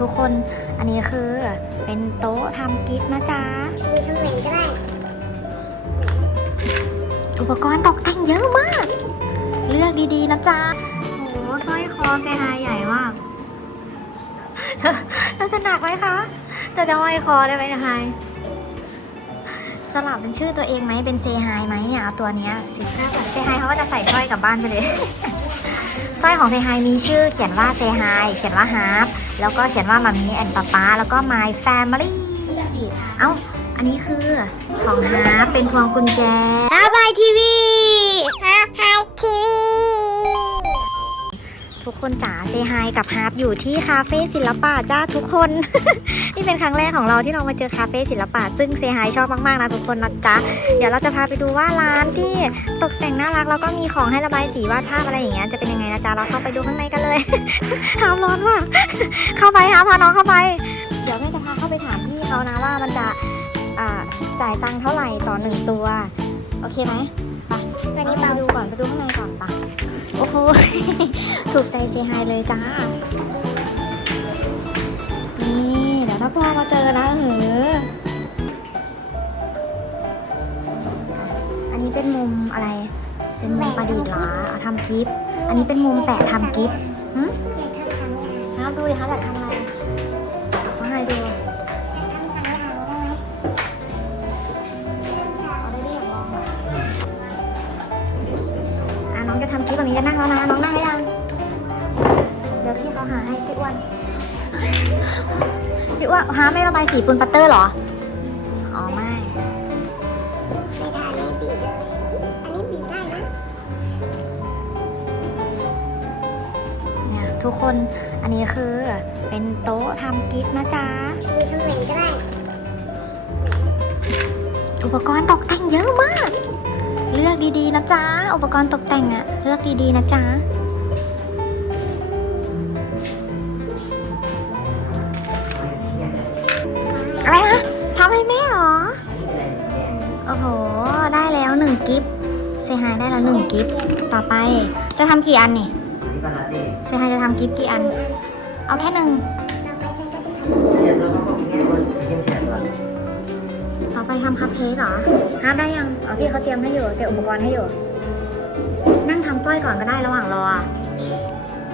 ทุกคนอันนี้คือเป็นโต๊ะทำกิฟต์นะจ๊ะคือทำเหมือนก็ได้ อุปกรณ์ตกแต่งเยอะมาก เลือกดีๆนะจ๊ะโหสร้อยคอเซฮายใหญ่มากแล้วจะหนักไหมคะแต่จะห้อยคอได้ไหมเนะไฮสลับเป็นชื่อตัวเองไหมเป็นเซฮายไหมเนี่ยเอาตัวเนี้ยสิบห้าบาทเซฮายเขาก็จะใส่สร้อยกลับบ้านไปเลยสร้อยของเซฮายมีชื่อเขียนว่าเซฮายเขียนว่าฮาร์ป แล้วก็เขียนว่ามามีแอนป้าป้าแล้วก็ my family เอ้า อันนี้คือของฮาร์เป็นพวงกุญแจ้าบายทีวี คนจ๋าเซฮายกับฮาร์ปอยู่ที่คาเฟ่ศิลปะจ้าทุกคน นี่เป็นครั้งแรกของเราที่เรามาเจอคาเฟ่ศิลปะซึ่งเซฮายชอบมากๆนะทุกคนนะจ๊ะ เดี๋ยวเราจะพาไปดูว่าร้านที่ตกแต่งน่ารักแล้วก็มีของให้ระบายสีวาดภาพอะไรอย่างเงี้ยจะเป็นยังไงนะจ๊ะเราเข้าไปดูข้างในกันเลยฮาร์ปร้อนว่ะเข้าไปฮาร์ปพาน้องเข้าไป เดี๋ยวแม่จะพาเข้าไปถามพี่เขานะว่ามันจะอ่าจ่ายตังค์เท่าไหร่ต่อหนึ่งตัว โอเคไหมไปตัวนี้ไปเบาดูก่อนไปดูข้างในก่อนปะ โอ้โห ถูกใจเซฮายเลยจ้า นี่เดี๋ยวถ้าพ่อมาเจอนะเหออันนี้เป็นมุมอะไร เป็นมุมประดิษฐ์เหรอเอาทำกิฟต์อันนี้เป็นมุมแปะทำกิฟต์หึอยากทำสามอย่างอยากน้าดูดิคะอยากทำ อะน้องจะทำกิฟต์แบบนี้จะนั่งแล้วนะ น้องนั่งหรือยัง เดี๋ยวพี่เขาหาให้พี่อ้วน พี่อ้วนหาไม่ระบายสีปูนปัตเตอร์เหรอ อ๋อไม่ไม่ได้อันนี้บีบเลยอันนี้บีบได้นะ เนี่ยทุกคน อันนี้คือเป็นโต๊ะทำกิฟต์นะจ๊ะคือทำเหมือนก็ได้ อุปกรณ์ตกแต่งเยอะมากเลือกดีๆนะจ๊ะ อุปกรณ์ตกแต่งอะเลือกดีๆนะจ๊ะอะไรนะทำให้แม่เหรอ โอ้โห ได้แล้วหนึ่งกิฟต์เซฮายได้แล้วหนึ่งกิฟต์ต่อไป จะทำกี่อันนี่เซฮายจะทำกิฟต์กี่อัน เอาแค่หนึ่งเราไปใช้ก็จะทำต่อไปทำคัพเค้กเหรอฮาร์ปได้ยังเอาพี่ เขาเตรียมให้อยู่เตรียมอุปกรณ์ให้อยู่ นั่งทำสร้อยก่อนก็ได้ระหว่างรอ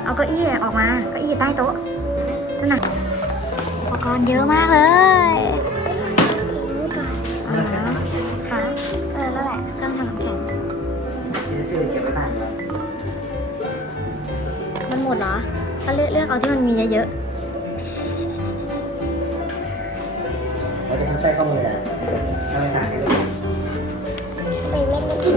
เอาเก้าอี้ออกมาเก้าอี้ใต้โต๊ะนั่นน่ะอุปกรณ์เยอะมากเลยนี่ก่อนอ๋อค่ะเออนั่นแหละเครื่องทำน้ำแข็งมันหมดเหรอก็เลือกเลือกเอาที่มันมีเยอะเราจะทำสร้อยข้อมือนะถ้าไม่ต่างกัน อัน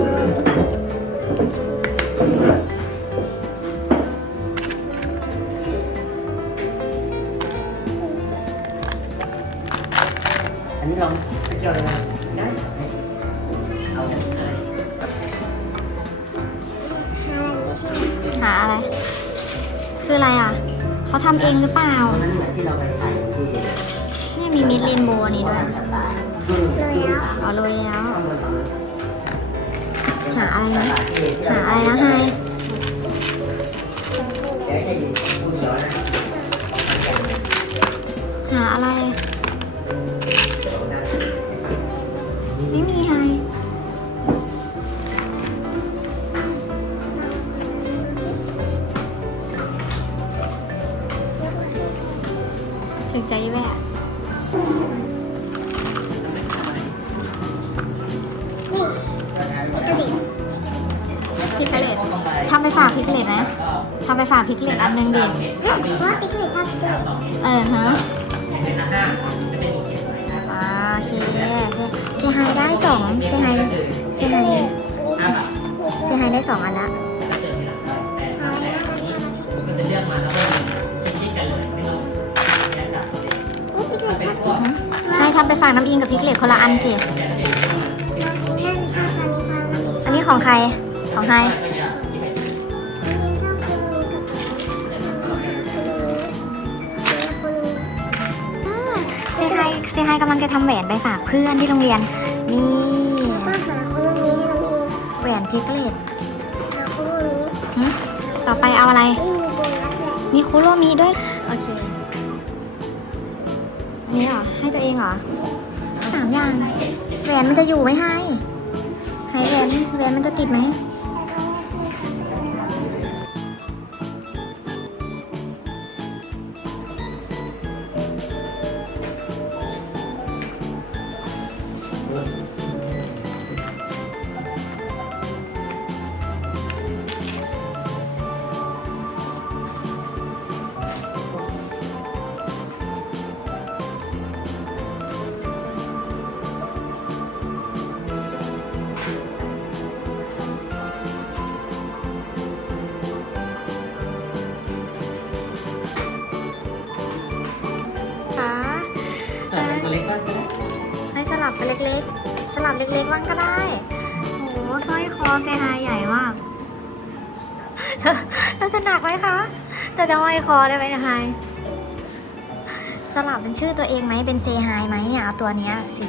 นี้ลองสเกลเลยนะได้เอาอะไรๆค่ะนี่ใช่ไหมๆหาอะไร คืออะไรอะ เขาทำเองหรือเปล่าเอานั้นเหมือนที่เราไปถ่ายที่เนี่ยมีมิดเรนโบว์นี่ด้วยสัปดาห์รุ่นรุ่นสาม อ๋อโรยแล้ว ข้อมือของ หาอะไรนะหาอะไรนะไฮเดี๋ยวจะอยู่คู่เดียวนะหาอะไร ไม่มีไฮเสียใจแว่ ทำไปฝากพิกเลตอันหนึงดิ เพราะว่าพิกเกอร์เล็ตชอบพิกเกอร์เล็ตเออฮะอ่าโอเคเซไฮได้สองเซไฮเซไฮเซไฮได้สองอันละโอ้พิกเกอร์เล็ตชอบพิกเกอร์เล็ตไฮทำไปฝากน้ำอิงกับพิกเลตคนละอันสิ น่าจะชอบอันนี้เพราะว่ามันอันนี้ของใคร ของไฮชอบคน เซไฮกำลังจะทำแหวนไปฝากเพื่อนที่โรงเรียน นี่ก็หาคนนี้ให้เราเองแหวนพิกเลตหาคนนี้หึต่อไปเอาอะไร ไม่มีโบนัสแหละมีคุโรมิด้วย โอเค นี่เหรอ ให้ตัวเองเหรอสามอย่าง แหวนมันจะอยู่ไหมให้ให้แหวน แหวนมันจะติดไหม เล็กๆบ้างก็ได้โอ้โหสร้อยคอเซฮายใหญ่มากแล้วจะหนักไหมคะแต่จะห้อยคอได้ไหมไฮายสลับเป็นชื่อตัวเองไหมเป็นเซฮายไหมเนี่ยเอาตัวเนี้ยสี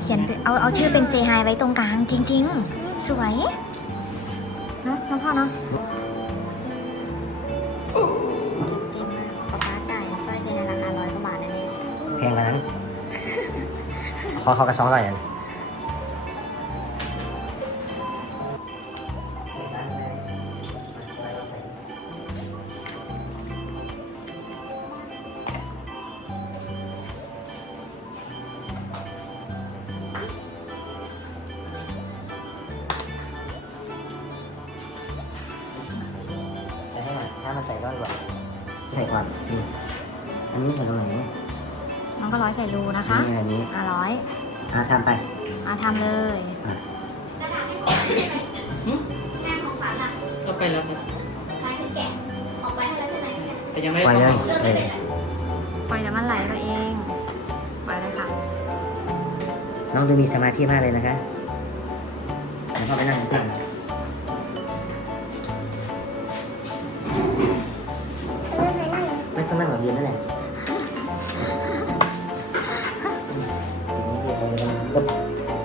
เขียนเอาเอาชื่อเป็นเซฮายไว้ตรงกลางจริง ๆ สวยเนอะน้องพ่อเนาะเก่งมากป๊าป๊าจ่ายสร้อยเซฮายราคาร้อยกว่าบาทนะเนี่ยแพงกว่านั้นขอเขากระสองร้อยอัน ใส่ก่อนนี่อันนี้ใส่ตรงไหนน้องก็ร้อยใส่รูนะคะนี่อันนี้อะร้อยอ่าทำไปอะทำเลยก็ไปแล้วครับใช่คือแกะออกไปให้แล้วใช่ไหมแต่ยังไม่ปล่อยได้เลยทำเลยปล่อยเดี๋ยวมันไหลไปเองปล่อยเลยค่ะ น้องดูมีสมาธิมากเลยนะคะแล้วก็ไปนั่งข้าง ยืนนั่นแหละ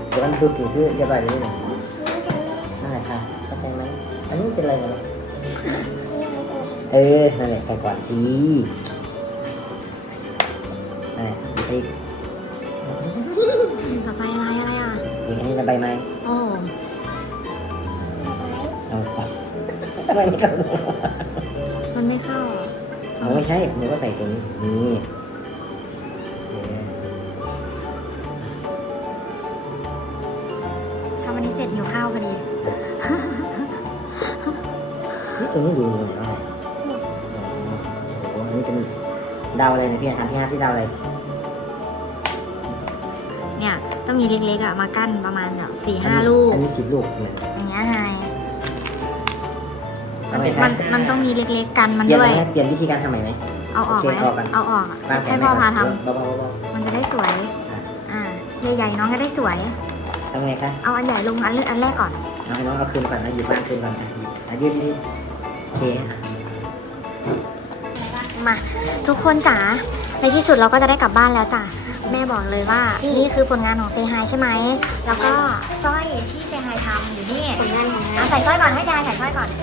เดี๋ยวมันคือผิวคือจะไปเลยนะนั่นแหละค่ะเข้าใจไหมอันนี้เป็นอะไรกันเออนั่นแหละไปก่อนสินั่นแหละอีกต่อไปอะไรอะไรอะอีกอันนี้จะใบไหมโอ้เอาไปอะไรไม่กันมันไม่เข้า อะเอาไม่ใช่หนูก็ใส่ตรงนี้นี่เออทำอันนี้เสร็จหิวข้าวพอดี นี่ตรงนี้ดูหน่อยว่าโอ้โหอันนี้เป็นดาวอะไรเนี่ยพี่ทำพี่ฮาร์ดที่ดาวอะไร เนี่ย ต้องมีเล็กๆอะมากั้นประมาณแบบสี่ห้าลูก อันนี้สิบลูกเลย อย่างเงี้ยไฮ เอาไหมคมัรับนมันต้องมีเล็กๆกันมันเปลี่ยนด้ไหวมยเปลี่ยนวิธีการทำใหม่ไหม เอาออกไหมโอเคเอากัน เอาออกอะวางแผให้นพ่อพาทเบาๆเบาำมันจะได้สวย อ่าใหญ่ๆน้องก็ได้สวย ๆทำไงคะเอาอันใหญ่ลงอันอันแรกก่อน เอาให้น้องเอาคืนก่อนนะหยิบบ้านคืนก่อนอะอะยืดยืดโอเคอะมาทุกคนจ๋าในที่สุดเราก็จะได้กลับบ้านแล้วจ้ะแม่บอกเลยว่า นี่คือผลงานของเซฮายใช่ไหม แล้วก็สร้อยที่เซฮายทำอยู่นี่ผลงานของอะใส่สร้อยก่อนให้เซฮายใส่สร้อยก่อนอะ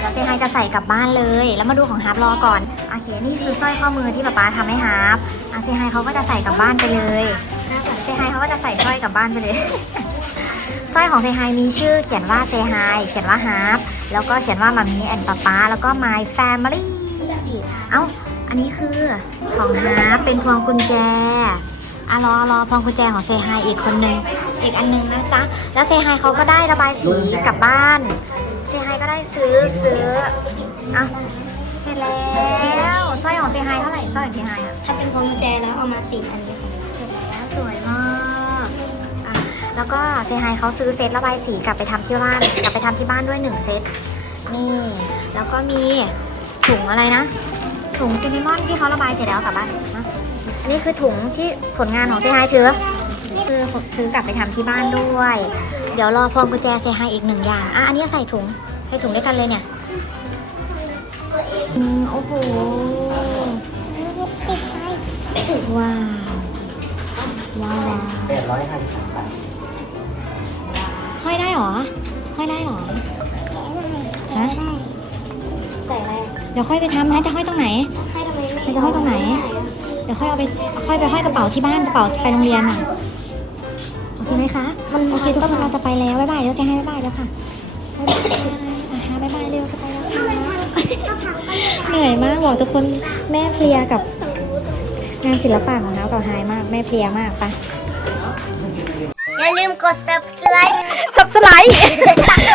เดี๋ยวเซฮายจะใส่กลับบ้านเลย แล้วมาดูของฮาร์ปรอก่อนโอเคนี่คือสร้อยข้อมือที่ป๊าป๊าทำให้ฮาร์ปอะเซฮายเขาก็จะใส่กลับบ้านไปเลยเซฮายเขาก็จะใส่สร้อยกลับบ้านไปเลยสร้อยของเซฮายมีชื่อเขียนว่าเซฮายเขียนว่าฮาร์ปแล้วก็เขียนว่ามามีแอนป๊าป๊าแล้วก็ my family เอ้าอันนี้คือของฮาร์ปเป็นพวงกุญแจอะรอรอพวงกุญแจของเซฮายอีกคนนึงอีกอันนึงนะจ๊ะ แล้วเซฮายเขาก็ได้ระบายสีกลับบ้าน เซฮายก็ได้ซื้อซื้ออะเสร็จแล้วสร้อยของเซฮายเท่าไหร่สร้อยของเซฮายอะถ้าเป็นพวงกุญแจแล้วเอามาติดอันนี้เสร็จแล้วสวยมากอะแล้วก็เซฮายเขาซื้อเซตระบายสีกลับไปทำที่บ้านกลับไปทำที่บ้านด้วยหนึ่งเซตนี่แล้วก็มีถุงอะไรนะ ถุงซินนามอนที่เขาระบายเสร็จแล้วกลับบ้านนะอันนี้คือถุงที่ผลงานของเซฮายถือนี่ คือซื้อกลับไปทำที่บ้านด้วย เดี๋ยวรอพวงกุญแจเซฮายอีกหนึ่งอย่างอะอันนี้ใส่ถุงใส่ถุงด้วยกันเลยเนี่ยอืมโอ้โหติดไฟว้าวว้าวแปดร้อยห้าสิบสามบาทห้อยได้หรอห้อยได้หรอแกะได้ใส่อะไรเดี๋ยวค่อยไปทำนะจะห้อยตรงไหนให้ทำไมไม่มันจะห้อยตรงไหนม่ด้อะดี๋ยวค่อยเอาไปค่อยไปห้อยกระเป๋าที่บ้านกระเป๋าไปโรงเรียนอะ โอเคไหมคะมันโอเคทุกคนเราจะไปแล้วบ๊ายบายแล้วเซฮายบ๊ายบายแล้วค่ะบ๊ายบายอะฮะบ๊ายบายเร็วจะไปแล้วค่ะเหนื่อยมากบอกทุกคนแม่เพลียกับงานศิลปะของน้ากับไฮมากแม่เพลียมากปะอย่าลืมกด subscribe สับสไลด์ subscribe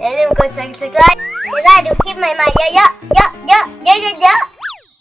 อย่าลืมกด subscribe จะได้ดูคลิปใหม่ๆเยอะๆเยอะๆเยอะๆเยอะๆ